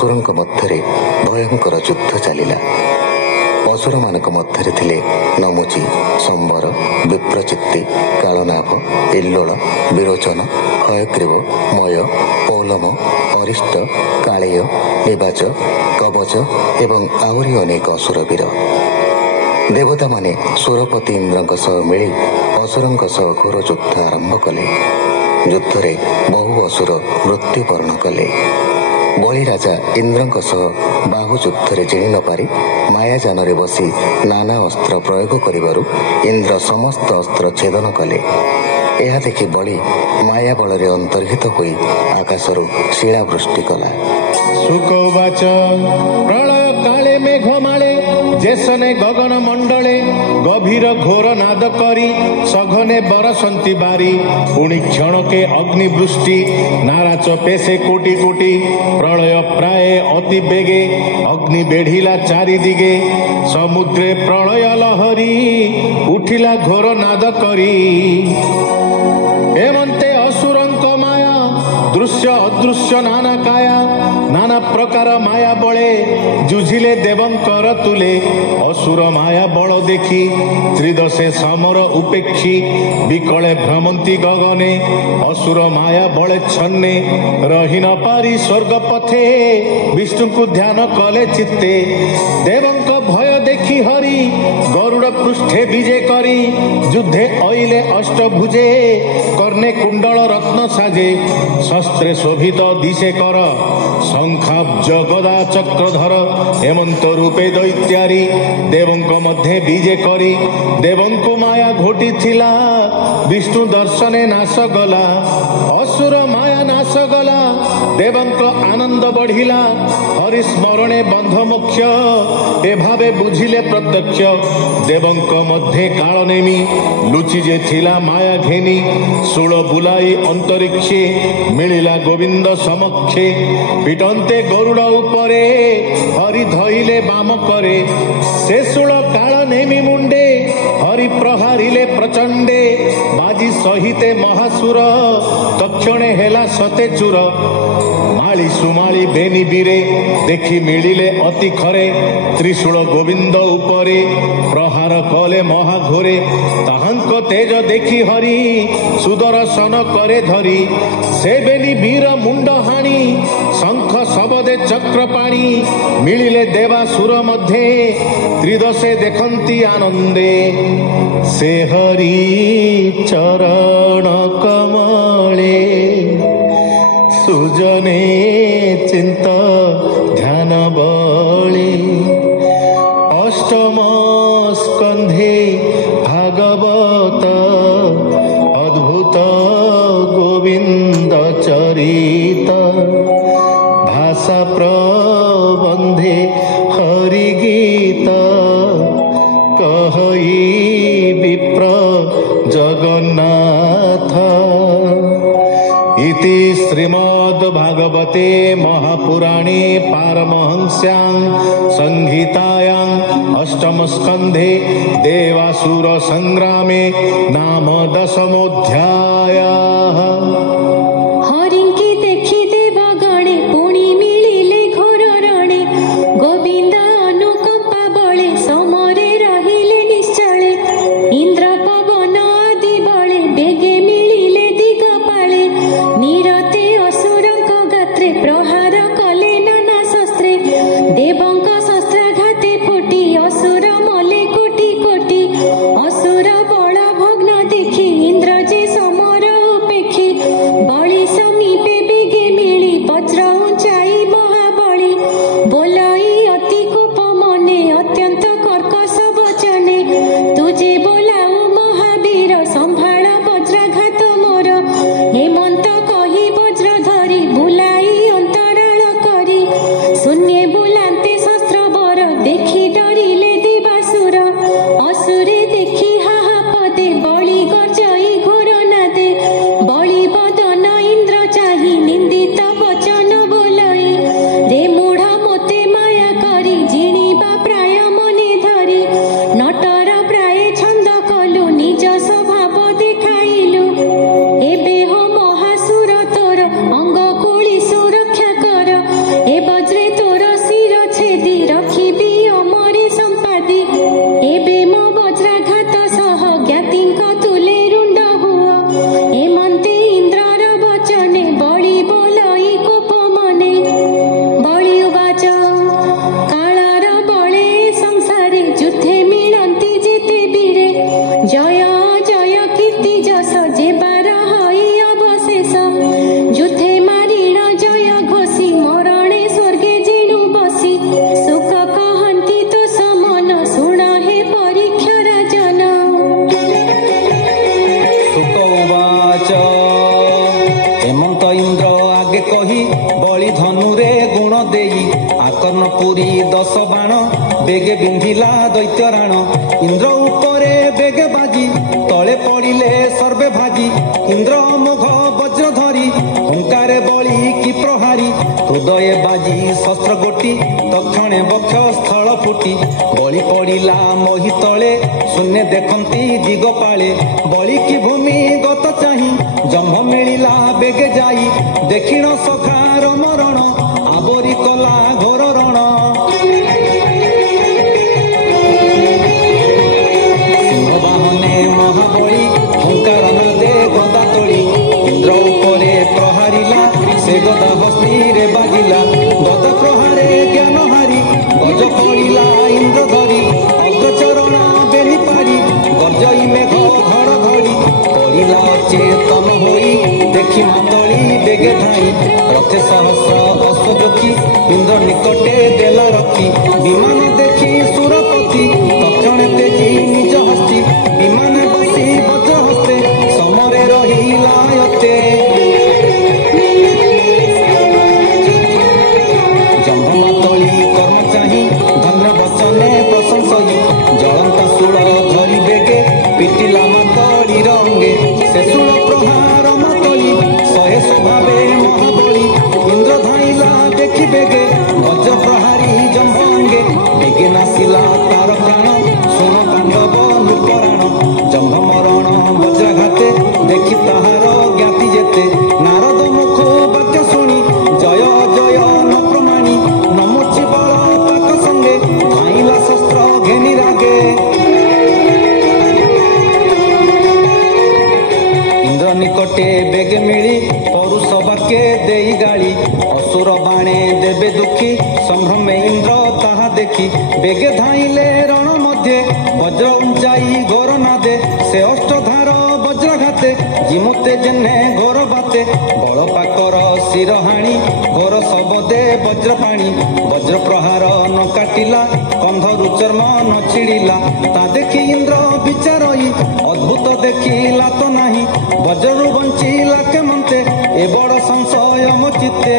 असुरଙ୍କ ମଧ୍ୟରେ ଭୟଙ୍କର ଯୁଦ୍ଧ ଚାଲିଲା। ଅସୁରମାନଙ୍କ ମଧ୍ୟରେ ଥିଲେ ନମୁଚି, ସମ୍ବର, ବିପ୍ରଚିତ୍ତି, କାଳନାଭ, ଇଲ୍ଲୋଳ, ବିରୋଚନ, ହୟଗ୍ରୀବ, ମୟ, ପୌଲମ, ଅରିଷ୍ଟ, କାଳେୟ, ନିବାଚ, କବଚ ଏବଂ ଆହୁରି ଅନେକ ଅସୁର ବୀର। ଦେବତାମାନେ ସୁରପତି ଇନ୍ଦ୍ରଙ୍କ ସହ ମିଳି ଅସୁରଙ୍କ ସହ ଘୋର ଯୁଦ୍ଧ ଆରମ୍ଭ କଲେ। ଯୁଦ୍ଧରେ ବହୁ ଅସୁର ମୃତ୍ୟୁବରଣ କଲେ। ବଳି ରାଜା ଇନ୍ଦ୍ରଙ୍କ ସହ ବାହୁ ଯୁଦ୍ଧରେ ଜିଣି ନ ପାରି ମାୟାଜାନରେ ବସି ନାନା ଅସ୍ତ୍ର ପ୍ରୟୋଗ କରିବାରୁ ଇନ୍ଦ୍ର ସମସ୍ତ ଅସ୍ତ୍ର ଛେଦନ କଲେ। ଏହା ଦେଖି ବଳି ମାୟା ବଳରେ ଅନ୍ତର୍ହିତ ହୋଇ ଆକାଶରୁ ଶିଳାବୃଷ୍ଟି କଲା। ଶୁକବାଚ ପ୍ରଳୟ କାଳେ ମେଘମାଳେ ଯେସନେ ଗଗନ ମଣ୍ଡଳେ ଗଭୀର ଘୋର ନାଦ କରି ସଘନେ ବରସନ୍ତି ବାରି ପୁଣି କ୍ଷଣକେ ଅଗ୍ନିବୃଷ୍ଟି ନାରାଚ ପେଶେ କୋଟି କୋଟି ପ୍ରଳୟ ପ୍ରାୟ ଅତି ବେগে ଅଗ୍ନି ବେଢିଲା ଚାରି ଦିଗେ ସମୁଦ୍ରେ ପ୍ରଳୟ ଲହରୀ ଉଠିଲା ଘୋର ନାଦ କରି ଏମନ୍ତେ ଅସୁରଙ୍କ ମାୟା ଦୃଶ୍ୟ ଅଦୃଶ୍ୟ ନାନା କାୟା ନାନା ପ୍ରକାର ମାୟା ବଳେ ଯୁଝିଲେ ଦେବଙ୍କର ତୁଲେ ଅସୁର ମାୟା ବଳ ଦେଖି ତ୍ରିଦଶେ ସମର ଉପେକ୍ଷୀ ବିକଳେ ଭ୍ରମନ୍ତି ଗଗନେ ଅସୁର ମାୟା ବଳେ ଛନ୍ନେ ରହି ନ ପାରି ସ୍ୱର୍ଗ ପଥେ ବିଷ୍ଣୁଙ୍କୁ ଧ୍ୟାନ କଲେ ଚିତ୍ତେ ଦେବଙ୍କ ଭୟ ଦେଖି ହରି ଗରୁଡ଼ ପୃଷ୍ଠେ ବିଜେ କରି ଯୁଦ୍ଧେ ଅଇଲେ ଅଷ୍ଟଭୁଜେ କର୍ଣ୍ଣେ କୁଣ୍ଡଳ ରତ୍ନ ସାଜେ ଶସ୍ତ୍ରେ ଶୋଭିତ ଦିଶେ କର ଶଙ୍ଖାବ୍ଜ ଗଦା ଚକ୍ରଧର ହେମନ୍ତ ରୂପେ ଦୈତ୍ୟାରୀ ଦେବଙ୍କ ମଧ୍ୟରେ ବିଜେ କରି ଦେବଙ୍କୁ ମାୟା ଘୋଟିଥିଲା ବିଷ୍ଣୁ ଦର୍ଶନେ ନାଶ ଗଲା ଅସୁର ମାୟା ନାଶ ଗଲା ଦେବଙ୍କ ଆନନ୍ଦ ବଢିଲା ହରିସ୍ମରଣେ ବନ୍ଧ ମୋକ୍ଷ ଏଭାବେ ବୁଝିଲେ ପ୍ରତ୍ୟକ୍ଷ ଦେବଙ୍କ ମଧ୍ୟରେ କାଳ ନେମି ଲୁଚି ଯେ ଥିଲା ମାୟା ଘେନି ଶୂଳ ବୁଲାଇ ଅନ୍ତରିକ୍ଷେ ମିଳିଲା ଗୋବିନ୍ଦ ସମକ୍ଷେ ପିଟନ୍ତେ ଗରୁଡ଼ ଉପରେ ହରି ଧଇଲେ ବାମ କରେ ସେ ଶୂଳ କାଳ ନେମି ମୁଣ୍ଡେ ହରି ପ୍ରହାରିଲେ ପ୍ରଚଣ୍ଡେ ବାଜି ସହିତେ ମହାସୁର ତକ୍ଷଣେ ହେଲା ସତେ ଚୁର ମାଳି ସୁମାଳି ବେନି ବୀରେ ଦେଖି ମିଳିଲେ ଅତି ଖରେ ତ୍ରିଶୂଳ ଗୋବିନ୍ଦ ଉପରେ ପ୍ରହାର କଲେ ମହାଘୋରେ ତାହାଙ୍କ ତେଜ ଦେଖି ହରି ସୁଦର୍ଶନ କରେ ଧରି ସେ ବେନି ବୀର ମୁଣ୍ଡ ହାଣି ଶଙ୍ଖ ଶବଦେ ଚକ୍ର ପାଣି ମିଳିଲେ ଦେବାସୁର ମଧ୍ୟରେ ତ୍ରିଦଶେ ଦେଖନ୍ତି ଆନନ୍ଦେ ସେ ହରି ଚରଣ କମଳେ ସୁଜନେ ଚିନ୍ତ ଧ୍ୟାନ ବଳେ ଅଷ୍ଟମ ସ୍କନ୍ଧେ ଭାଗବତ ଅଦ୍ଭୁତ ଗୋବିନ୍ଦ ଚରିତ ଭାଷା ପ୍ରବନ୍ଧେ ହରି ଗୀତ କହି ବିପ୍ର ଜଗନ୍ନାଥ इति श्रीमद् भागवते महापुराणे पारमहंस्यां संहितायां अष्टम स्कंधे देवासुर संग्रामे नाम दशमोऽध्यायः। ଅସୁର ବଳ ଭଗ୍ନ ଦେଖି ଇନ୍ଦ୍ର ଯେ बलि धनुरे गुण देई आकर्ण पुरी 10 बाण बेगे बिंधिला दैत्य राण इंद्र उपरे बेगे बाजी तले पड़िले सर्वे भाजी इंद्र मोघ वज्र धरी हुंकारे बलि कि प्रहारी हृदय बाजी शस्त्र गोटी तक्षणे बक्ष स्थल फुटी बलि पड़िला मोहि तले शून्य देखंती दिगपाले बलि कि भूमि गत चाही जम्भ मिलिला बेगे जाई देखिण सखार मरण आवरी कला घोर रण सिंह बाहने महाबली हुंकार नादे गदा तोड़ी इंद्र उपरे प्रहारिला से गदा हस्तीरे बाजिला गदा प्रहारे ज्ञान हारी गज पड़िला इंद्र धरी अग्रचरणा बेनी पारी गर्जई मेघ घड़ घड़ी पड़िला चेतन होई देखी मातली बेगे धाई रथे सहस्र अश्वजोखी इंद्र निकटे देला रखी विमान देखी सुरपति तक्षणे तेजी निज हस्ती विमान बसी वज्र हस्ते समरे रहिला यते जम्भ मातली कर्म चाही धन्य वचने प्रशंसई जलंता शूल धरी बेगे पिटिला मातली रंगे से शूल प्रहार मातली शहे स्वभावे महाबली इंद्र धाइला देखी बेगे वज्र प्रहारी जम्भंगे बेगे नासिला तार प्राण सुन पांडव नृपराण जम्भ मरण वज्रघाते देखी ताहार ज्ञाति जेते नारद मुख वाक्य शुणी जय जय न प्रमाणी नमुची बल पाक संगे धाइला शस्त्र घेनी रागे इंद्र निकटे बेगे मिली परुष वाक्य देई गाली असुर बाणे देवे दुखी संभ्रमे इंद्र ताहा देखी बेगे धाइले रण मध्ये वज्र उंचाई घोर नादे से अष्टधार वज्रघाते जिमुते जेने घोर बाते बल पाकर शिर हाणी घोर शबदे वज्र पाणी वज्र प्रहार न काटिला कंधरु चर्म न छिड़िला ता देखी इंद्र विचारई अद्भुत देखिला तो नाही वज्ररु बंचिला केमंते ए बड़ संशय मो चित्ते